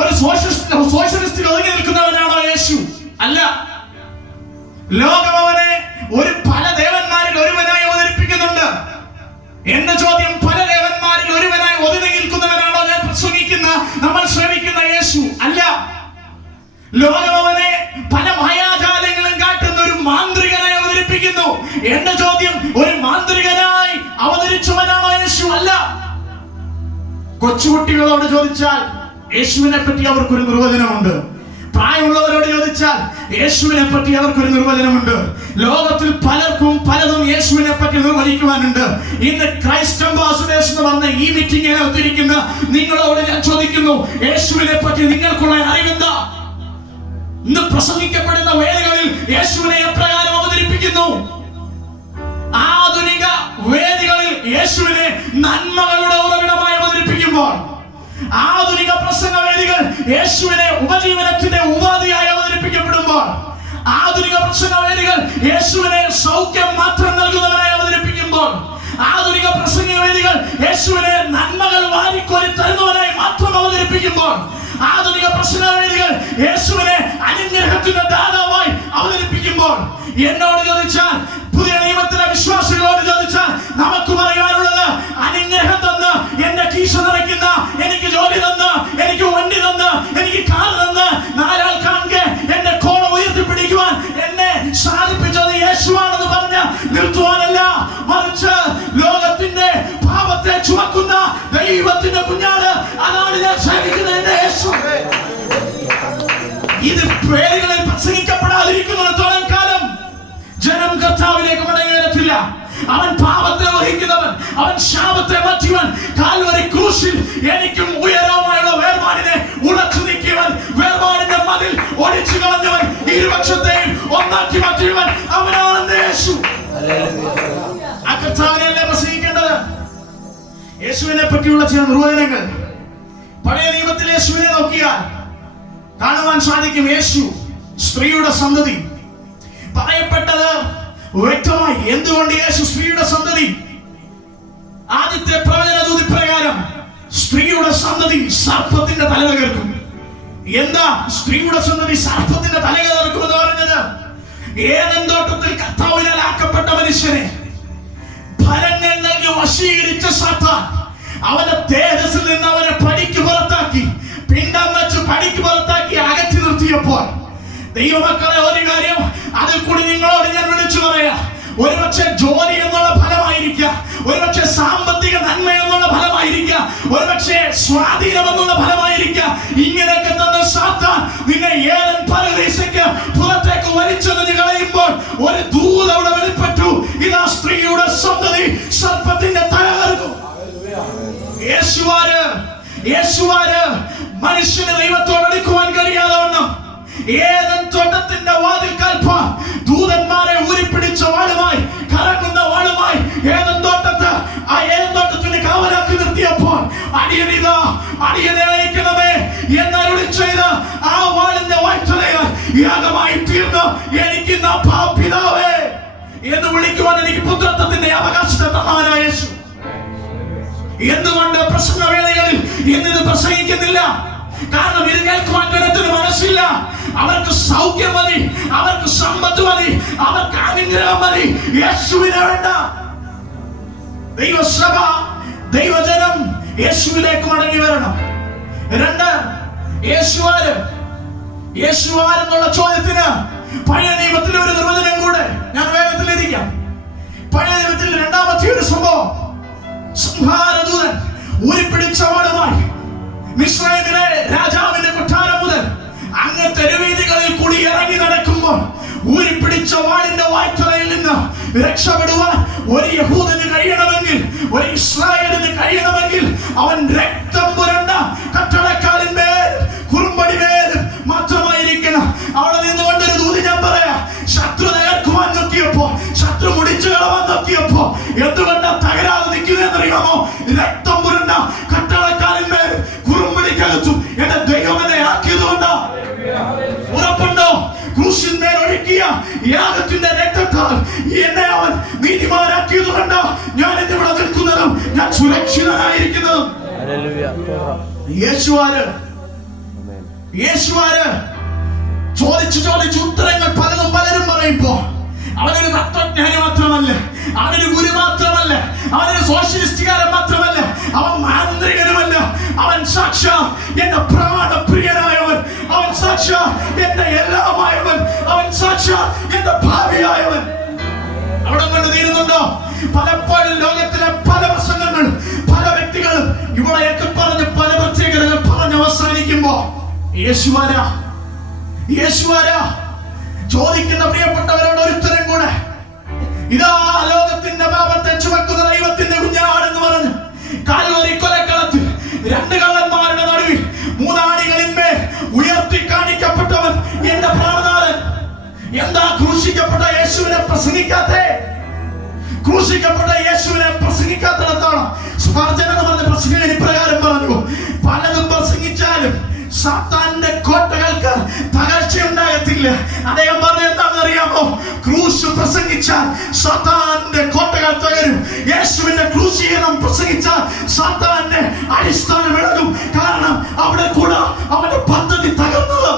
ഒരു സോഷ്യലിസ്റ്റിൽ ഒതുങ്ങി നിൽക്കുന്നവനാണോ യേശു? അല്ല. ലോകം അവനെ ഒരു പല ദേവന്മാരിൽ ഒരുവനായി അവതരിപ്പിക്കുന്നുണ്ട്. എന്റെ ചോദ്യം, പല ദേവന്മാരിൽ ഒരുവനായി ഒതുങ്ങി നിൽക്കുന്നവനാണോ ഞാൻ പ്രസംഗിക്കുന്ന, നമ്മൾ ശ്രമിക്കുന്ന യേശു? അല്ല. ലോകം അവനെ പല മായാജാലങ്ങളും കാട്ടുന്ന ഒരു മാന്ത്രികനായി അവതരിപ്പിക്കുന്നു. എന്റെ ചോദ്യം, ഒരു മാന്ത്രികനായി അവതരിച്ചവനാണോ യേശു? അല്ല. കൊച്ചുകുട്ടികളോട് ചോദിച്ചാൽ യേശുവിനെ പറ്റി അവർക്കൊരു നിർവചനമുണ്ട്. പ്രായമുള്ളവരോട് ചോദിച്ചാൽ യേശുവിനെ പറ്റി അവർക്കൊരു നിർവചനമുണ്ട്. ലോകത്തിൽ പലർക്കും പലതും യേശുവിനെ പറ്റി നിർവചിക്കുവാനുണ്ട്. ഇന്ന് ക്രൈസ്റ്റ് അംബാസഡേഴ്സ് എന്ന് പറഞ്ഞ ഈ മീറ്റിംഗിനെ ഒത്തിരിക്കുന്ന നിങ്ങളോട് ഞാൻ ചോദിക്കുന്നു, യേശുവിനെ പറ്റി നിങ്ങൾക്കുള്ള അറിവെന്താ? ഇന്ന് പ്രസംഗിക്കപ്പെടുന്ന വേദികളിൽ യേശുവിനെ എപ്രകാരം അവതരിപ്പിക്കുന്നു? ആധുനിക വേദികളിൽ യേശുവിനെ നന്മകളുടെ ഉറവിടമായി അവതരിപ്പിക്കുമ്പോൾ, ആധുനിക പ്രസംഗ വേദികൾ യേശുവിനെ ഉപജീവനത്തിന്റെ ഉപാധിയായി അവതരിപ്പിക്കപ്പെടുമ്പോൾ, ആധുനിക പ്രസംഗ വേദികൾ യേശുവിനെ സൗഖ്യം മാത്രം നൽകുന്നവരായി അവതരിപ്പിക്കുമ്പോൾ, ആധുനിക പ്രസംഗ വേദികൾ യേശുവിനെ നന്മകൾ വാരിക്കോരി തരുന്നവരായി മാത്രം അവതരിപ്പിക്കുമ്പോൾ, ആധുനിക പ്രസംഗ വേദികൾ യേശുവിനെ അനുഗ്രഹത്തിന്റെ ദാതാവായി അവതരിപ്പിക്കുമ്പോൾ, എന്നോട് ചോദിച്ചാൽ, പുതിയ നിയമത്തിലെ വിശ്വാസികളോട് ചോദിച്ചാൽ നമുക്ക് പറയാനുള്ളത്, അനുഗ്രഹം തന്ന് എന്റെ കീശ നിറയ്ക്കുന്ന, എനിക്ക് ജോലി തന്ന്, എനിക്ക് വണ്ടി തന്ന്, എനിക്ക് കാർ തന്ന്, നാലാൾ കാണെ എന്റെ കോണം ഉയർത്തിപ്പിടിക്കുവാൻ എന്നെ സാധിപ്പിച്ചത് യേശുവാണെന്ന് പറഞ്ഞ് നിർത്തുവാനല്ല, മറിച്ച് ലോകത്തിന്റെ പാപത്തെ ചുമക്കുന്ന ദൈവത്തിന്റെ കുഞ്ഞാട്, അതാണ് ഞാൻ സേവിക്കുന്നത് എന്റെ യേശു. ഇത് പേരുകളിൽ പ്രസംഗിക്കപ്പെടാതിരിക്കുന്നിടത്തോളം കാലം ജനം കർത്താവിലേക്ക് മടങ്ങി വരത്തില്ല. അവൻ പാപത്തെ വഹിക്കുന്നവൻ, അവൻ ശാപത്തെ മാറ്റിയവൻ, കാൽവരി ക്രൂശിൽ എനിക്കും ഉയരവുമായുള്ള വേർപാടിനെ ഉടച്ചു നീക്കിയവൻ, വേർപാടിന്റെ മതിൽ ഒടിച്ചു കളഞ്ഞവൻ, ഇരുപക്ഷത്തെയും ഒന്നാക്കി മാറ്റിയവൻ, അവനാണ് യേശു. ആ കർത്താവിനെയല്ലേ പ്രസംഗിക്കേണ്ടത്? യേശുവിനെ പറ്റിയുള്ള ചില നിർവചനങ്ങൾ പഴയ നിയമത്തിൽ യേശുവിനെ നോക്കിയാൽ കാണുവാൻ സാധിക്കും. യേശു സ്ത്രീയുടെ സന്തതി പറയപ്പെട്ടത് വ്യക്തമായി. എന്തുകൊണ്ട് യേശു സ്ത്രീയുടെ സന്തതി? ആദ്യത്തെ പ്രവചന ദൂതി പ്രകാരം സ്ത്രീയുടെ സന്തതി സർപ്പത്തിന്റെ തല തകർക്കും. എന്താ സ്ത്രീയുടെ സന്തതി സർപ്പത്തിന്റെ തല തകർക്കും എന്ന് പറഞ്ഞത്? ഏദൻ തോട്ടത്തിൽ കർത്താവിനാൽ ആക്കപ്പെട്ട മനുഷ്യനെ ഫലങ്ങൾ നൽകി വശീകരിച്ച സാത്താൻ അവന്റെ തേജസ്സിൽ നിന്ന് അവനെ പടിക്ക് പുറത്താക്കി, പിണ്ടം വെച്ച് പടിക്ക് പുറത്താക്കി അകറ്റി നിർത്തിയപ്പോൾ, ദൈവമക്കളെ ഒരു കാര്യം അതിൽ കൂടി നിങ്ങളോട് ഞാൻ വിളിച്ചു പറയാം. ഒരുപക്ഷെ ജോലി എന്നുള്ള ഫലമായിരിക്കാം, ഒരുപക്ഷെ സാമ്പത്തിക നന്മ എന്നുള്ള ഫലമായിരിക്കാം, ഒരുപക്ഷെ സ്വാധീനം എന്നുള്ള ഫലമായിരിക്കാം. ഇങ്ങനെയൊക്കെ തന്നെ സാത്താൻ നിന്നെ ഏദൻ പരദീസയ്ക്ക് പുറത്തേക്ക് വലിച്ചെറിഞ്ഞ് കളയുമ്പോൾ ഒരു ദൂത് അവിടെ വെളിപ്പെട്ടു. ഇതാ സ്ത്രീയുടെ സന്തതി സർപ്പത്തിന്റെ തല തകർക്കും. യേശുവാര് മനുഷ്യന് ദൈവത്തോട് അടുക്കുവാൻ കഴിയാതെ വണ്ണം ഏദൻ തോട്ടത്തിന്റെ വാതിൽക്കൽ ദൂതന്മാരെ ഊരിപ്പിടിച്ച വാളുമായി, കറങ്ങുന്ന വാളുമായി ഏദൻ തോട്ടത്തിന് കാവലാക്കി നിർത്തിയപ്പോൾ, അടിയനെ അയക്കണമേ എന്നരുളി ചെയ്ത് ആ വാളിന്റെ വായ്ത്തലയാൽ യാഗമായി തീർന്നു എനിക്ക് പിതാവേ എന്ന് വിളിക്കുവാൻ എനിക്ക് പുത്രത്വത്തിന്റെ അവകാശത്തെ തന്നവനായ യേശു. എന്തുകൊണ്ട് പ്രസംഗവേളകളിൽ ഇന്നിത് പ്രസംഗിക്കുന്നില്ല? കാരണം ഇത് കേൾക്കുവാൻ ജനത്തിന് മനസ്സില്ല. അവർക്ക് സൗഖ്യം മതി, അവർക്ക് സമ്പത്ത് മതി, അവർക്ക് അനുഗ്രഹം മതി, യേശുവിനെ വേണ്ട. ദൈവസഭ, ദൈവജനം യേശുവിലേക്ക് മടങ്ങി വരണം. രണ്ട്, യേശുവാരെന്നുള്ള ചോദ്യത്തിന് പഴയ നിയമത്തിലെ ഒരു നിർവചനം കൂടെ ഞാൻ വേഗത്തിലിരിക്കാം. പഴയ നിയമത്തിൽ രണ്ടാമത്തെ ഒരു സംഭവം, സംഹാരദൂതൻ ഊരിപ്പിടിച്ച വാളുമായി മിസ്രയീമിലെ രാജാവിന്റെ കൊട്ടാരം മുതൽ അങ്ങ് തെരുവീതികളിൽ കൂടി ഇറങ്ങി നടക്കുമ്പോൾ ഊരിപ്പിടിച്ച വാളിന്റെ വായ്ത്തലയിൽ നിന്ന് രക്ഷപ്പെടുവാൻ ഒരു യഹൂദന് കഴിയണമെങ്കിൽ, ഒരു ഇസ്രായേലിന് കഴിയണമെങ്കിൽ അവൻ രക്തം പുരണ്ട കട്ടളക്കാലിന്മേൽ കുറുമ്പടിമേൽ മാത്രമായിരിക്കണം. അവിടെ നിന്നുകൊണ്ടൊരു ദൂതി ഞാൻ പറയാം. ശത്രു തകർക്കുവാൻ നോക്കിയപ്പോ, ശത്രു മുടിച്ചു കളവാൻ നോക്കിയപ്പോ എന്തുകൊണ്ടാ തകരാതെ നിൽക്കുന്നതെന്നറിയാമോ? രക്തം പുരണ്ട കട്ടളക്കാലിന്മേൽ കുറുമ്പടിക്കകത്തും എന്റെ ദൈവമെന്നെ ആക്കിയതുകൊണ്ടാ. ഉറപ്പുണ്ടോ? ക്രൂശിന്മേൽ ഒഴുക്കിയ യാഗത്തിന്റെ രക്തത്താൽ എന്നെ അവൻ നീതിമാനാക്കിയതുകൊണ്ടാ ഞാൻ ഇവിടെ നിൽക്കുന്നതും ഞാൻ സുരക്ഷിതനായിരിക്കുന്നതും. യേശുവാര് ചോദിച്ച് ഉത്തരങ്ങൾ പലരും പറയുമ്പോ അവനൊരു തത്വജ്ഞാനി മാത്രമല്ല, അവനൊരു ഗുരു മാത്രമല്ല, അവനൊരു സോഷ്യലിസ്റ്റുകാരൻ മാത്രമല്ല, അവൻ മാന്ത്രികനുമല്ല. അവൻ സാക്ഷാ എന്റെ പ്രാണപ്രിയനായവൻ, അവൻ സാക്ഷാ എന്റെ എല്ലാമായവൻ, അവൻ സാക്ഷാ എന്റെ ഭാവിയായവൻ. അവിടെ കൊണ്ട് തീരുന്നുണ്ടോ? പലപ്പോഴും ലോകത്തിലെ പല പ്രസംഗങ്ങൾ, പല വ്യക്തികളും ഇവിടെയൊക്കെ പറഞ്ഞ് പല പ്രത്യേകതകൾ പറഞ്ഞ് അവസാനിക്കുമ്പോ യേശുവാരാ ചോദിക്കുന്ന പ്രിയപ്പെട്ടവരോട് ഒരു ഉത്തരം കൂടെ. ഇതാ ലോകത്തിന്റെ പാപത്തെ ചുമക്കുന്ന ദൈവത്തിന്റെ കുഞ്ഞാട് എന്ന് പറഞ്ഞ് കാൽവരി കൊലക്കളത്തിൽ രണ്ട് കള്ളന്മാരുടെ നടുവിൽ മൂന്നാണികളിന്മേൽ ഉയർത്തി കാണിക്കപ്പെട്ടവൻ എന്റെ പ്രാണനാഥൻ. എന്താ ക്രൂശിക്കപ്പെട്ട യേശുവിനെ പ്രസംഗിക്കാത്തേ? ക്രൂശിക്കപ്പെട്ട യേശുവിനെ പ്രസംഗിക്കാത്തിടത്താണ് സ്പർജൻ എന്ന് പറഞ്ഞ പ്രസംഗകൻ ഇപ്രകാരം പറഞ്ഞു: പലതും പ്രസംഗിച്ചാലും സാത്താന്റെ കോട്ടകൾക്ക് തകർച്ചയുണ്ടാകത്തില്ല. അദ്ദേഹം പറഞ്ഞ എന്താണെന്ന് അറിയാമോ? ക്രൂശ് പ്രസംഗിച്ചാൽ സാത്താന്റെ കോട്ടകൾ തകരും. യേശുവിന്റെ ക്രൂശീകരണം പ്രസംഗിച്ചാൽ സാത്താന്റെ അടിസ്ഥാനം ഇളകും. കാരണം അവിടെ കൂടെ അവന്റെ പദ്ധതി തകർന്നത്.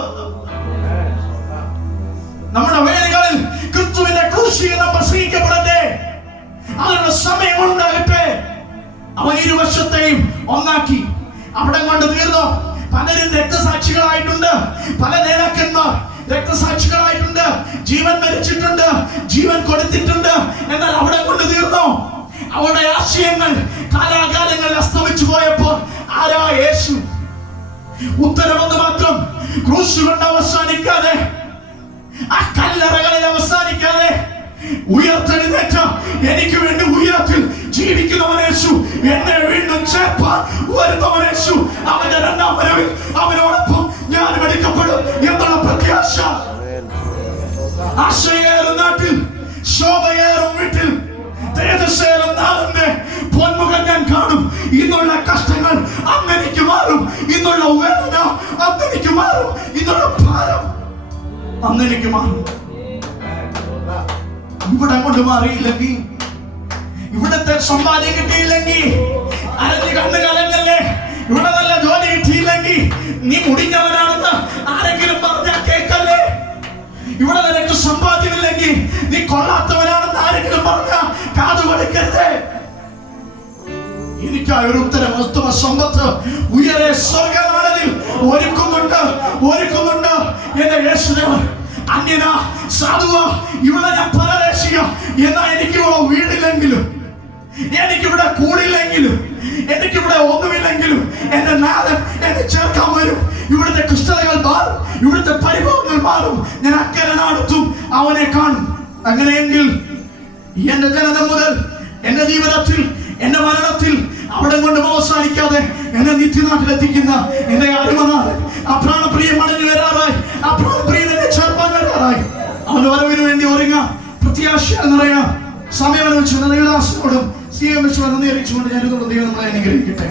നമ്മുടെ വേദികളിൽ ക്രിസ്തുവിന്റെ ക്രൂശീകരണം പ്രസംഗിക്കപ്പെടട്ടെ, അതിനുള്ള സമയം ഉണ്ടാകട്ടെ. അവൻ ഇരുവശത്തെയും ഒന്നാക്കി. അവിടെ കൊണ്ട് തീർന്നോ? പലരും രക്തസാക്ഷികളായിട്ടുണ്ട്, പല നേതാക്കന്മാർ രക്തസാക്ഷികളായിട്ടുണ്ട്, ജീവൻ മരിച്ചിട്ടുണ്ട്, ജീവൻ കൊടുത്തിട്ടുണ്ട്. എന്നാൽ അവിടെ കൊണ്ട് തീർന്നോ? അവരുടെ ആശയങ്ങൾ കാലാകാലങ്ങളിൽ അസ്തമിച്ചു പോയപ്പോൾ ആരാ യേശു? ഉത്തരവൊന്ന് മാത്രം: ക്രൂശ് കൊണ്ട് അവസാനിക്കാതെ, ആ കല്ലറകളിൽ അവസാനിക്കാതെ, ഉയർത്തെഴുന്നേറ്റ എനിക്ക് വേണ്ടി ഉയരത്തിൽ ജീവിക്കുന്നവൻ യേശു, എന്നെ വീണ്ടും ചേർപ്പാൻ വരുന്നവൻ യേശു. അവന്റെ രണ്ടാം വരവിൽ അവനോടൊപ്പം ഞാൻ എടുക്കപ്പെടും എന്നുള്ള പ്രത്യാശ. ആശ്രയേറും നാട്ടിൽ, ശോഭയേറും വീട്ടിൽ, തേജസ്സേറും നാളിന്റെ പൊന്മുഖം ഞാൻ കാണും. ഇന്നുള്ള കഷ്ടങ്ങൾ അന്നെനിക്ക് മാറും, ഇന്നുള്ള വേദന അന്നെനിക്ക് മാറും, ഇന്നുള്ള ഭാരം അന്നെനിക്ക് മാറും. ഇവിടെ കൊണ്ട് മാറിയില്ലെങ്കിൽ, ഇവിടത്തെ സമ്പാദ്യം കിട്ടിയില്ലെങ്കിൽ, അരഞ്ഞു കണ്ണു കലങ്ങല്ലേ, ഇവിടെ നല്ല ജോലി കിട്ടിയില്ലെങ്കിൽ, നീ മുടിഞ്ഞവനാണെന്ന് ആരെങ്കിലും പറഞ്ഞാൽ കേൾക്കല്ലേ. ഇവിടെ നിനക്ക് സമ്പാദ്യമില്ലെങ്കിൽ നീ കൊള്ളാത്തവനാണെന്ന് ആരെങ്കിലും പറഞ്ഞാൽ കാതു കൊടുക്കരുത്. എനിക്കായ ഒരു ഉത്തരം: ഉത്തമ സമ്പത്ത് ഉയരെ സ്വർഗനാളിൽ ഒരുക്കുന്നുണ്ട് എന്റെ യേശുദേവൻ. അന്യന സാധുവ ഇവിടെ ഞാൻ പരദേശിക, എന്നാ എനിക്കിവിടെ വീടില്ലെങ്കിലും, എനിക്കിവിടെ കൂടില്ലെങ്കിലും, എനിക്കിവിടെ ഒന്നുമില്ലെങ്കിലും എന്റെ നാഥൻ എന്നെ ചേർക്കാൻ വരും. ഇവിടുത്തെ കുഷ്ഠതകൾ മാറും, ഇവിടുത്തെ പരിഭവങ്ങൾ മാറും. ഞാൻ അക്കരെ നാടെത്തും, അവനെ കാണും. അങ്ങനെയെങ്കിൽ എന്റെ ജനനം മുതൽ എന്റെ ജീവിതത്തിൽ, എന്റെ മരണത്തിൽ അവിടെ കൊണ്ട് അവസാനിക്കാതെ എന്നെ നിത്യനാട്ടിലെത്തിക്കുന്ന എന്റെ അരുമനാഥൻ, ആ പ്രാണപ്രിയം മടങ്ങി വരാറായി, ആ പ്രാണപ്രിയം എന്നെ ചേർപ്പാൻ വരാറായി. അവന്റെ വരവിന് വേണ്ടി ഒരുങ്ങാം, പ്രത്യാശ നിറയാം. സമയം അനുവദിച്ചു ദൈവദാസനോടും സ്വീകരിച്ചു നന്ദി അറിയിച്ചുകൊണ്ട് ഞാൻ ദൈവം നമ്മളെ അനുഗ്രഹിക്കട്ടെ.